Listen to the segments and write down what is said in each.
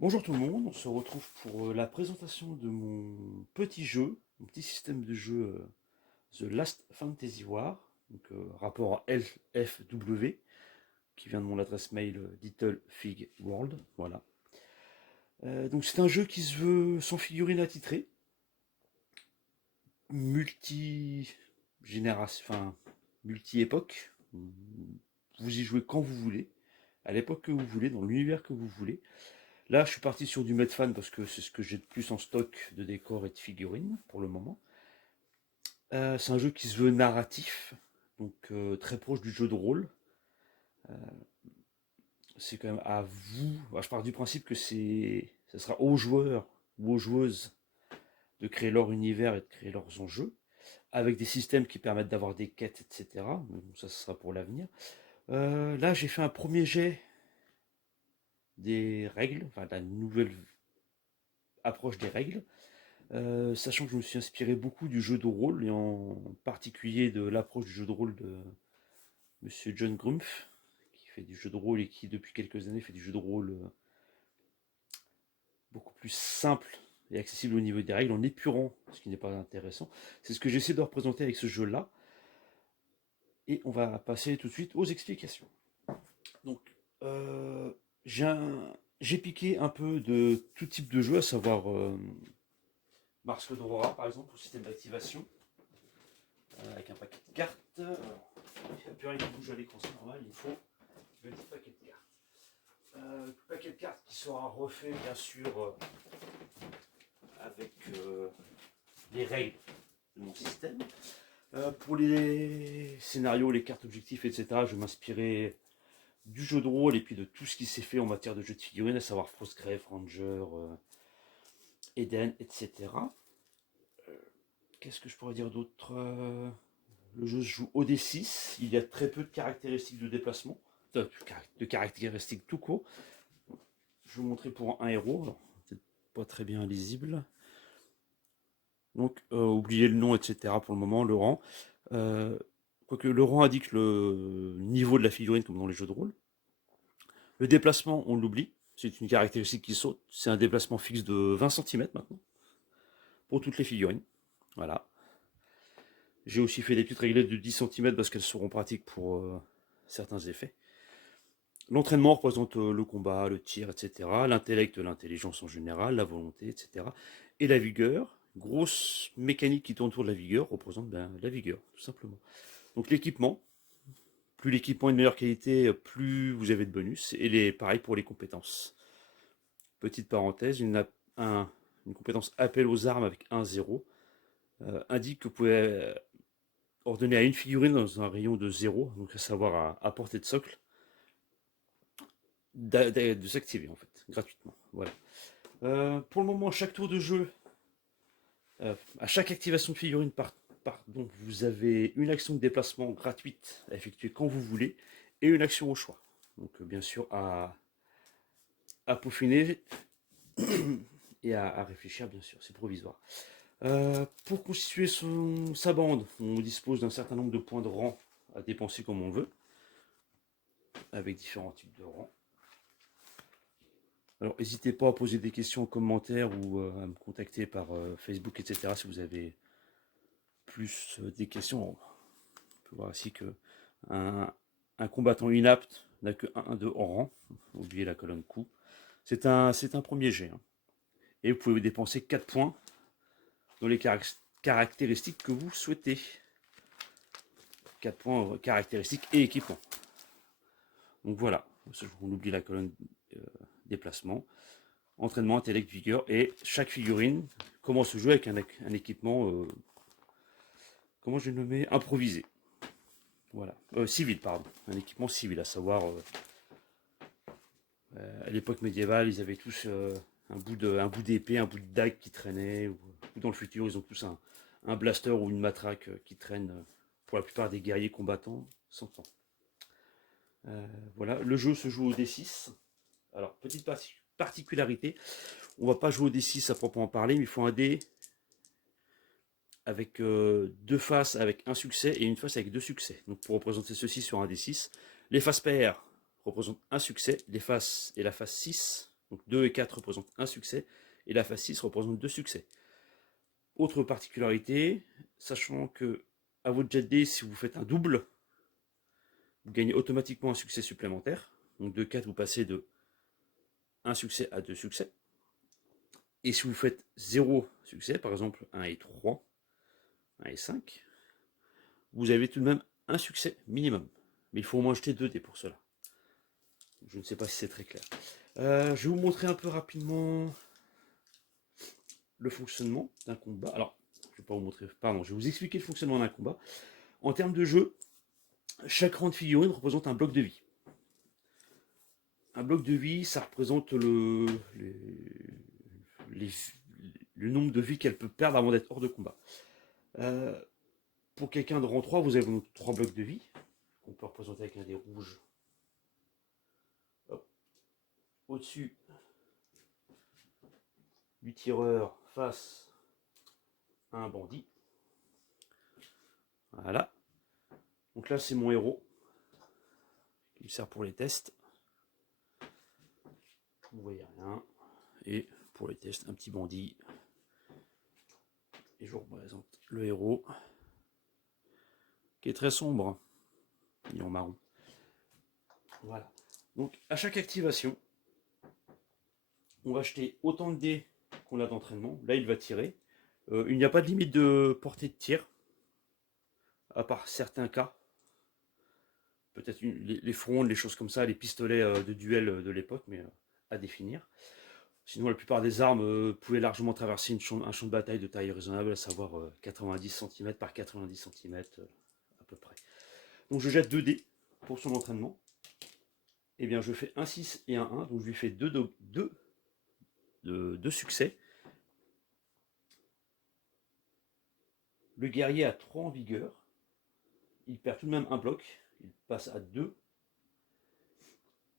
Bonjour tout le monde, on se retrouve pour la présentation de mon petit jeu, mon petit système de jeu The Last Fantasy War, donc rapport à LFW, qui vient de mon adresse mail Little Fig World, voilà. Donc c'est un jeu qui se veut sans figurine attitrée, multi-génération, enfin multi-époque. Vous y jouez quand vous voulez, à l'époque que vous voulez, dans l'univers que vous voulez. Là, je suis parti sur du Medfan parce que c'est ce que j'ai de plus en stock de décors et de figurines pour le moment. C'est un jeu qui se veut narratif, donc très proche du jeu de rôle. Euh, c'est quand même à vous. Je pars du principe que ça sera aux joueurs ou aux joueuses de créer leur univers et de créer leurs enjeux, avec des systèmes qui permettent d'avoir des quêtes, etc. Mais bon, ça, ce sera pour l'avenir. Là, j'ai fait un premier jet des règles, enfin de la nouvelle approche des règles. Sachant que je me suis inspiré beaucoup du jeu de rôle, et en particulier de l'approche du jeu de rôle de Monsieur John Grumpf, qui fait du jeu de rôle et qui depuis quelques années fait du jeu de rôle beaucoup plus simple et accessible au niveau des règles, en épurant ce qui n'est pas intéressant. C'est ce que j'essaie de représenter avec ce jeu-là, et on va passer tout de suite aux explications. Donc, euh, j'ai piqué un peu de tout type de jeu, à savoir Mars d'Aurora par exemple, au système d'activation, avec un paquet de cartes. Alors, il n'y a plus rien qui bouge à l'écran, c'est normal, il faut le petit paquet de cartes. Le paquet de cartes qui sera refait bien sûr avec les règles de mon système. Pour les scénarios, les cartes objectifs, etc., je vais m'inspirer du jeu de rôle et puis de tout ce qui s'est fait en matière de jeux de figurines, à savoir Frostgrave, Ranger, Eden, etc. Qu'est-ce que je pourrais dire d'autre? Le jeu se joue au D6. Il y a très peu de caractéristiques de déplacement, de caractéristiques tout court. Je vais vous montrer pour un héros. Alors, c'est pas très bien lisible. Donc, oubliez le nom, etc. pour le moment, le rang. Quoique le rang indique le niveau de la figurine, comme dans les jeux de rôle. Le déplacement, on l'oublie. C'est une caractéristique qui saute. C'est un déplacement fixe de 20 cm maintenant. Pour toutes les figurines. Voilà. J'ai aussi fait des petites réglettes de 10 cm parce qu'elles seront pratiques pour certains effets. L'entraînement représente le combat, le tir, etc. L'intellect, l'intelligence en général, la volonté, etc. Et la vigueur, grosse mécanique qui tourne autour de la vigueur, représente la vigueur, tout simplement. Donc l'équipement, plus l'équipement est de meilleure qualité, plus vous avez de bonus. Et pareil pour les compétences. Petite parenthèse, une compétence appel aux armes avec 1-0 indique que vous pouvez ordonner à une figurine dans un rayon de 0, donc à savoir à portée de socle, de s'activer en fait, gratuitement. Voilà. Pour le moment, chaque tour de jeu, à chaque activation de figurine, pardon, vous avez une action de déplacement gratuite à effectuer quand vous voulez et une action au choix. Donc, bien sûr, à peaufiner et à réfléchir, bien sûr, c'est provisoire. Pour constituer sa bande, on dispose d'un certain nombre de points de rang à dépenser comme on veut, avec différents types de rangs. Alors, n'hésitez pas à poser des questions en commentaire ou à me contacter par Facebook, etc. si vous avez plus des questions. On peut voir ici que un combattant inapte n'a que 1-2 en rang. Oubliez la colonne coup. C'est un premier jet. Hein. Et vous pouvez dépenser 4 points dans les caractéristiques que vous souhaitez. 4 points caractéristiques et équipement. Donc voilà, on oublie la colonne déplacement. Entraînement, intellect, vigueur. Et chaque figurine commence le jeu avec un équipement, comment je vais le nommer, improvisé. Voilà. Civil, pardon. Un équipement civil, à savoir, à l'époque médiévale, ils avaient tous un bout d'épée, un bout de dague qui traînait. Ou dans le futur, ils ont tous un blaster ou une matraque qui traîne pour la plupart des guerriers combattants 100 ans. Voilà. Le jeu se joue au D6. Alors, petite particularité, on va pas jouer au D6 à proprement parler, mais il faut un dé avec deux faces avec un succès et une face avec deux succès. Donc pour représenter ceci sur un D6, les faces paires représentent un succès, les faces et la face 6 Donc 2 et 4 représentent un succès, et la phase 6 représente 2 succès. Autre particularité, sachant que à votre jet dé, si vous faites un double, vous gagnez automatiquement un succès supplémentaire. Donc de 4, vous passez de 1 succès à 2 succès. Et si vous faites 0 succès, par exemple 1 et 3, 1 et 5, vous avez tout de même un succès minimum. Mais il faut au moins jeter 2 dés pour cela. Je ne sais pas si c'est très clair. Je vais vous montrer un peu rapidement le fonctionnement d'un combat. Alors, je vais pas vous montrer, pardon, je vais vous expliquer le fonctionnement d'un combat. En termes de jeu, chaque rang de figurine représente un bloc de vie. Un bloc de vie, ça représente le nombre de vie qu'elle peut perdre avant d'être hors de combat. Pour quelqu'un de rang 3, vous avez donc 3 blocs de vie, qu'on peut représenter avec un dé rouge. Au-dessus, 8 tireurs face à un bandit. Voilà. Donc là, c'est mon héros qui me sert pour les tests. Vous voyez rien. Et pour les tests, un petit bandit. Et je vous représente le héros qui est très sombre. Il est en marron. Voilà. Donc à chaque activation, on va jeter autant de dés qu'on a d'entraînement. Là, il va tirer. Il n'y a pas de limite de portée de tir, à part certains cas. Peut-être les frondes, les choses comme ça, les pistolets de duel de l'époque, mais à définir. Sinon, la plupart des armes pouvaient largement traverser un champ de bataille de taille raisonnable, à savoir 90 cm par 90 cm à peu près. Donc je jette 2 dés pour son entraînement. Et bien je fais un 6 et un 1, donc je lui fais 2 succès. Le guerrier a 3 en vigueur. Il perd tout de même un bloc. Il passe à 2.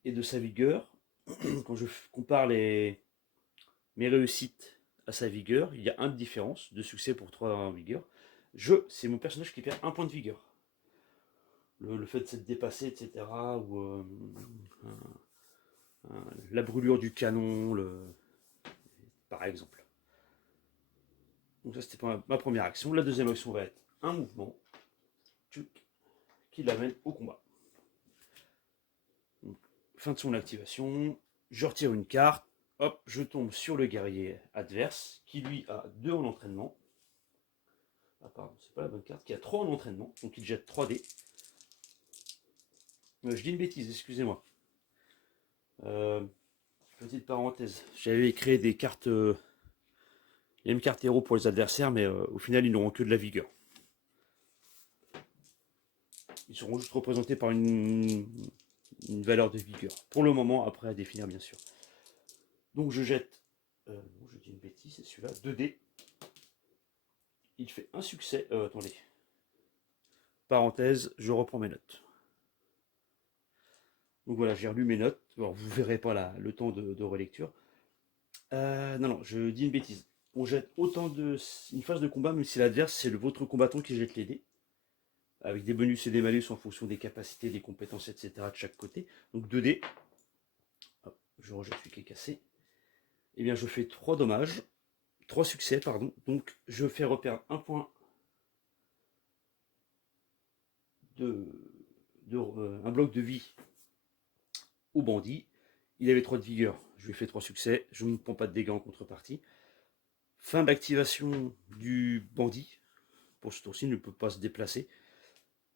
Et de sa vigueur, quand je compare mes réussites à sa vigueur, il y a 1 de différence, 2 succès pour 3 en vigueur. C'est mon personnage qui perd 1 point de vigueur. Le fait de s'être dépassé, etc. Ou la brûlure du canon, par exemple. Donc ça, c'était ma première action. La deuxième action va être un mouvement qui l'amène au combat. Donc, fin de son activation, je retire une carte, hop, je tombe sur le guerrier adverse, qui lui a 2 en entraînement. Ah pardon, c'est pas la bonne carte, qui a 3 en entraînement, donc il jette 3 dés. Je dis une bêtise, excusez-moi. Petite parenthèse, j'avais créé des cartes... il y a une carte héros pour les adversaires, mais au final, ils n'auront que de la vigueur. Ils seront juste représentés par une valeur de vigueur. Pour le moment, après à définir, bien sûr. Donc je jette... je dis une bêtise, c'est celui-là. 2 dés. Il fait un succès. Attendez. Parenthèse, je reprends mes notes. Donc voilà, j'ai relu mes notes. Alors, vous ne verrez pas le temps de relecture. Non, je dis une bêtise. On jette une phase de combat, même si l'adverse, c'est votre combattant qui jette les dés. Avec des bonus et des malus en fonction des capacités, des compétences, etc. de chaque côté. Donc 2 dés. Hop, je rejette celui qui est cassé. Et bien, je fais 3 dommages. 3 succès, pardon. Donc, je fais reperdre 1 point un bloc de vie au bandit. Il avait 3 de vigueur. Je lui ai fait 3 succès. Je ne prends pas de dégâts en contrepartie. Fin d'activation du bandit. Pour ce tour-ci, il ne peut pas se déplacer.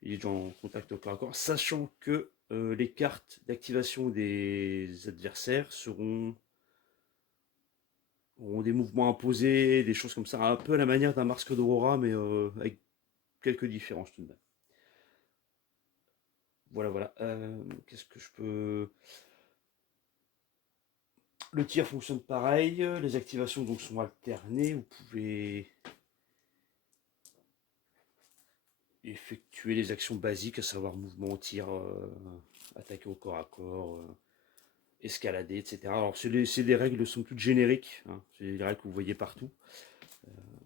Il est déjà en contact au corps à corps. Sachant que les cartes d'activation des adversaires auront des mouvements imposés, des choses comme ça, un peu à la manière d'un Masque d'Aurora, mais avec quelques différences tout de même. Voilà. Qu'est-ce que je peux... Le tir fonctionne pareil. Les activations donc sont alternées. Vous pouvez effectuer les actions basiques, à savoir mouvement, tir, attaquer au corps à corps, escalader, etc. Alors c'est des règles sont toutes génériques. Hein. C'est des règles que vous voyez partout.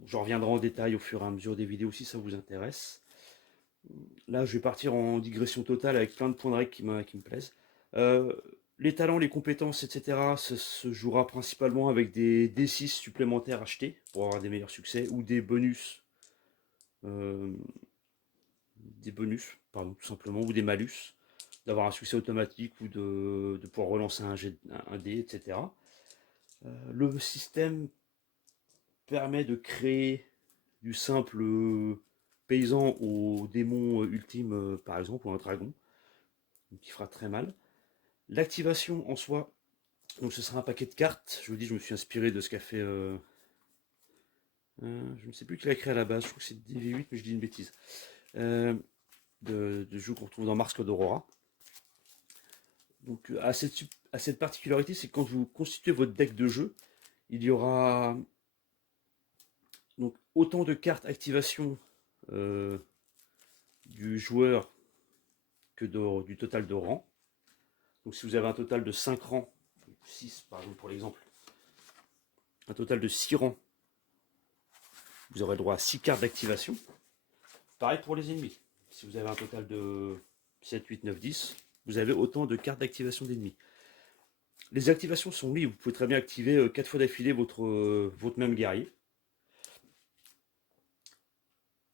J'en reviendrai en détail au fur et à mesure des vidéos si ça vous intéresse. Là, je vais partir en digression totale avec plein de points de règle qui me plaisent. Les talents, les compétences, etc. Ça se jouera principalement avec des D6 supplémentaires achetés pour avoir des meilleurs succès ou euh, des bonus, pardon, tout simplement, ou des malus, d'avoir un succès automatique ou de pouvoir relancer un dé, etc. Le système permet de créer du simple paysan au démon ultime, par exemple, ou un dragon, qui fera très mal. L'activation en soi, donc ce sera un paquet de cartes. Je vous dis, je me suis inspiré de ce qu'a fait. Je ne sais plus qui l'a créé à la base, je crois que c'est DV8, mais je dis une bêtise. De jeux qu'on retrouve dans Mars Code Aurora. Donc, à cette particularité, c'est que quand vous constituez votre deck de jeu, il y aura donc autant de cartes activation euh, du joueur que du total de rangs. Donc si vous avez un total de 5 rangs, 6 par exemple pour l'exemple, un total de 6 rangs, vous aurez droit à 6 cartes d'activation. Pareil pour les ennemis. Si vous avez un total de 7, 8, 9, 10, vous avez autant de cartes d'activation d'ennemis. Les activations sont libres. Vous pouvez très bien activer 4 fois d'affilée votre même guerrier.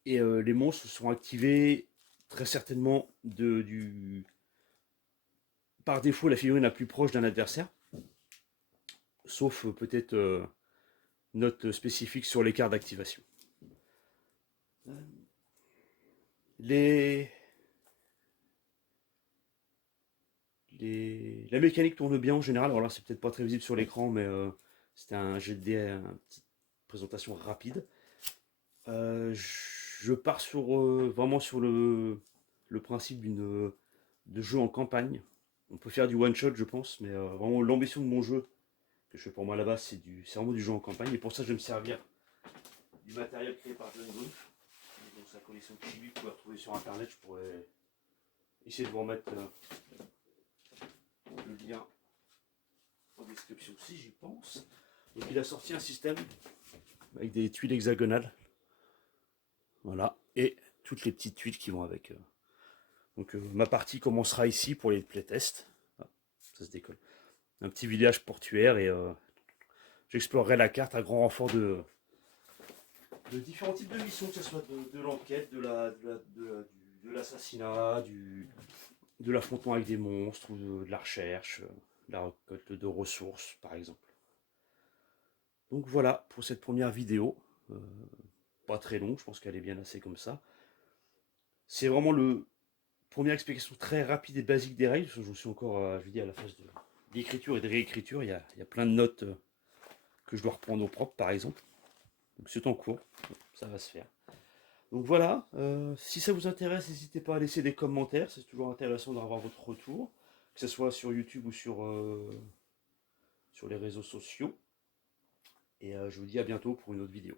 Et les monstres seront activés très certainement par défaut la figurine la plus proche d'un adversaire. Sauf peut-être note spécifique sur les cartes d'activation. La mécanique tourne bien en général. Alors là, c'est peut-être pas très visible sur l'écran, mais c'était un jet de dés, une petite présentation rapide. Je pars vraiment sur le principe de jeu en campagne. On peut faire du one shot, je pense, mais vraiment l'ambition de mon jeu que je fais pour moi là-bas, c'est vraiment du jeu en campagne. Et pour ça, je vais me servir du matériel créé par John Wolf. Donc sa collection de chibi que vous pouvez retrouver sur internet. Je pourrais essayer de vous remettre le lien en description si j'y pense. Donc il a sorti un système avec des tuiles hexagonales. Voilà. Et toutes les petites tuiles qui vont avec. Donc ma partie commencera ici pour les playtests. Ah, ça se décolle. Un petit village portuaire et j'explorerai la carte à grand renfort de différents types de missions, que ce soit de l'enquête, de l'assassinat, de l'affrontement avec des monstres, ou de la recherche, de la récolte de ressources, par exemple. Donc voilà pour cette première vidéo. Euh, Pas très longue, je pense qu'elle est bien assez comme ça. C'est vraiment première explication très rapide et basique des règles. Je suis encore, je dis, à la phase d'écriture et de réécriture. Il y a plein de notes que je dois reprendre au propre, par exemple. Donc c'est en cours, ça va se faire. Donc voilà, si ça vous intéresse, n'hésitez pas à laisser des commentaires, c'est toujours intéressant d'avoir votre retour, que ce soit sur YouTube ou sur les réseaux sociaux. Et je vous dis à bientôt pour une autre vidéo.